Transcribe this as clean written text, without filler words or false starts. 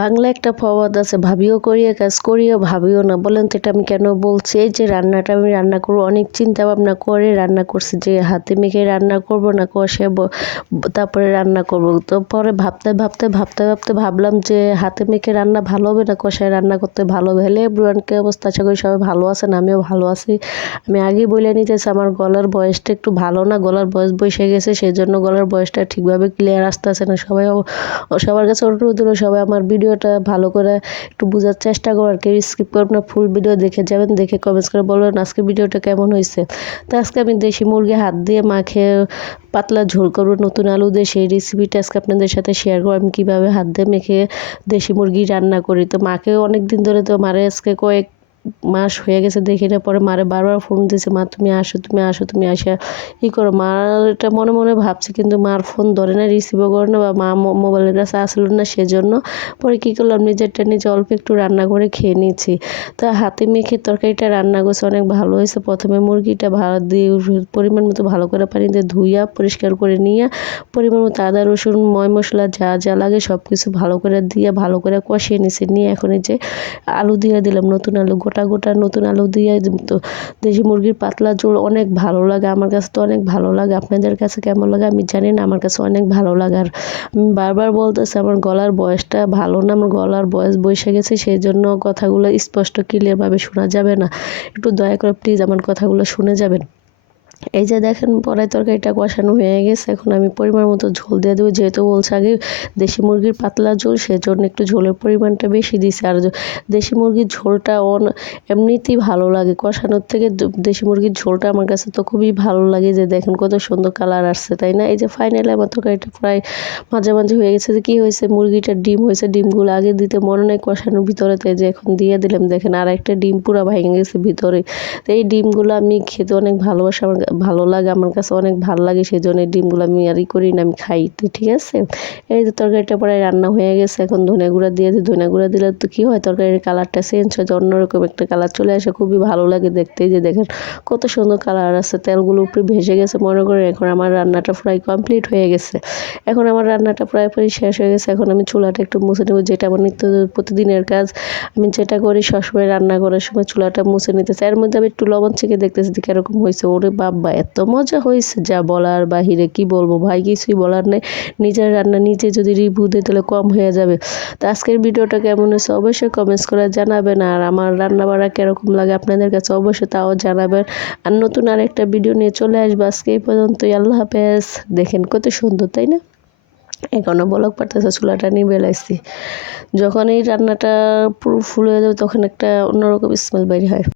বাংলা একটা প্রবাদ আছে, ভাবিও করিয়া কাজ করিও ভাবিও না। বলেন তো এটা আমি কেন বলছি? এই যে রান্নাটা আমি রান্না করবো অনেক চিন্তা ভাবনা করে রান্না করছি, যে হাতে মেখে রান্না করব না কষে তারপরে রান্না করব। তো পরে ভাবতে ভাবলাম যে হাতে মেখে রান্না ভালো হবে না কষায় রান্না করতে ভালো হবে। হলে এভরিওয়ানকে অবস্থা, আশা করি সবাই ভালো আছেন, আমিও ভালো আছি। আমি আগেই বলে নিতেছি আমার গলার বয়সটা একটু ভালো না, গলার বয়স বসে গেছে, সেই জন্য গলার বয়সটা ঠিকভাবে ক্লিয়ার আসতেছে না। সবার কাছে অনুরোধ হলো সবাই আমার ভিডিওটা ভালো করে একটু বোঝার চেষ্টা করার, কেউ স্কিপ করবেন না, ফুল ভিডিও দেখে যাবেন, দেখে কমেন্টস করে বলবেন আজকে ভিডিওটা কেমন হয়েছে। তো আজকে আমি দেশি মুরগি হাত দিয়ে মাখে পাতলা ঝোল করবো নতুন আলু দিয়ে, সেই রেসিপিটা আজকে আপনাদের সাথে শেয়ার করবো আমি কীভাবে হাত দিয়ে মেখে দেশি মুরগি রান্না করি। তো মাকে অনেক দিন ধরে, তো মারে আজকে কয়েক মাস হয়ে গেছে দেখি না, পরে মারে বারবার ফোন দিয়েছে, মা তুমি আসো তুমি আসা ই করো। মার এটা মনে মনে ভাবছি, কিন্তু মার ফোন ধরে না, রিসিভও করে না, বা মা মোবাইলের কাছে আসলো না, সেজন্য পরে কী করলাম, নিজেরটা নিজে অল্প একটু রান্না করে খেয়ে নিয়েছি। তা হাতে মেখে তরকারিটা রান্না করছে, অনেক ভালো হয়েছে। প্রথমে মুরগিটা ভালো দিয়ে পরিমাণ মতো ভালো করে পানি দিয়ে ধুইয়া পরিষ্কার করে নিয়ে পরিমাণ মতো আদা রসুন ময় মশলা যা যা লাগে সব কিছু ভালো করে দিয়ে ভালো করে কষিয়ে নিছে। নিয়ে এখন এই যে আলু দিয়ে দিলাম, নতুন আলু গোটা নতুন আলু দিয়ে। তো দেশি মুরগির পাতলা ঝোল অনেক ভালো লাগে, আমার কাছে তো অনেক ভালো লাগে। আপনাদের কাছে কেমন লাগে আমি জানি না, আমার কাছে অনেক ভালো লাগে। আর আমি বারবার বলতেছি আমার গলার বয়সটা ভালো না, আমার গলার বয়স বসে গেছে, সেই জন্য কথাগুলো স্পষ্ট ক্লিয়ারভাবে শোনা যাবে না। একটু দয়া করে প্লিজ আমার কথাগুলো শুনে যাবেন। এই যে দেখেন পরাই তরকারিটা কষানো হয়ে গেছে, এখন আমি পরিমাণ মতো ঝোল দিয়ে দেবো। যেহেতু বলছে আগে দেশি মুরগির পাতলা ঝোল, সেজন্য একটু ঝোলের পরিমাণটা বেশি দিছে। আর দেশি মুরগির ঝোলটা এমনিতেই ভালো লাগে কষানোর থেকে, দেশি মুরগির ঝোলটা আমার কাছে তো খুবই ভালো লাগে। যে দেখেন কত সুন্দর কালার আসছে, তাই না? এই যে ফাইনালি আমার তরকারিটা প্রায় মাঝামাঝি হয়ে গেছে। যে কী হয়েছে, মুরগিটার ডিম হয়েছে, ডিমগুলো আগে দিতে মনে নেই কষানোর ভিতরে, তাই যে এখন দিয়ে দিলাম। দেখেন আর একটা ডিম পুরো ভেঙে গেছে ভিতরে। তো এই ডিমগুলো আমি খেতে অনেক ভালোবাসি, আমার ভালো লাগে, আমার কাছে অনেক ভালো লাগে, সেই জন্য এই ডিমগুলো আমি আর করি না, আমি খাই। তো ঠিক আছে, এই যে তরকারিটা প্রায় রান্না হয়ে গেছে, এখন ধনে গুঁড়া দিয়ে দিই। ধনে গুঁড়া দিলে তো কী হয়, তরকারির কালারটা চেঞ্জ হয়ে যায়, অন্যরকম একটা কালার চলে আসে, খুবই ভালো লাগে দেখতে। যে দেখেন কত সুন্দর কালার আছে, তেলগুলো উপরে ভেসে গেছে মনে করেন। এখন আমার রান্নাটা প্রায় কমপ্লিট হয়ে গেছে, এখন আমার রান্নাটা প্রায় শেষ হয়ে গেছে। এখন আমি চুলাটা একটু মুছে নেবো, যেটা আমার নিত্য প্রতিদিনের কাজ। আমি যেটা করি সবসময় রান্না করার সময় চুলাটা মুছে নিতে চাই। এর মধ্যে আমি একটু লবণ চেখে দেখতেছি কীরকম হয়েছে। ওরে বাবা, এত মজা হয়েছে যা বলার বাহিরে, কি বলবো ভাই, কিছুই বলার নেই। নিজের রান্না নিজে যদি রিভিউ দিই তাহলে কম হয়ে যাবে। তো আজকের ভিডিওটা কেমন হয়েছে অবশ্যই কমেন্টস করে জানাবেন, আর আমার রান্না বাড়া কীরকম লাগে আপনাদের কাছে অবশ্যই তাও জানাবেন। আর নতুন আরেকটা ভিডিও নিয়ে চলে আসবো। আজকে এই পর্যন্তই, আল্লাহ হাফেজ। দেখেন কত সুন্দর, তাই না? এখনও বলক পারতেছে, চুলাটা নিয়ে বেলাইছি। যখন এই রান্নাটা পুরো ফুল হয়ে যাবে তখন একটা অন্যরকম স্মেল বের হয়।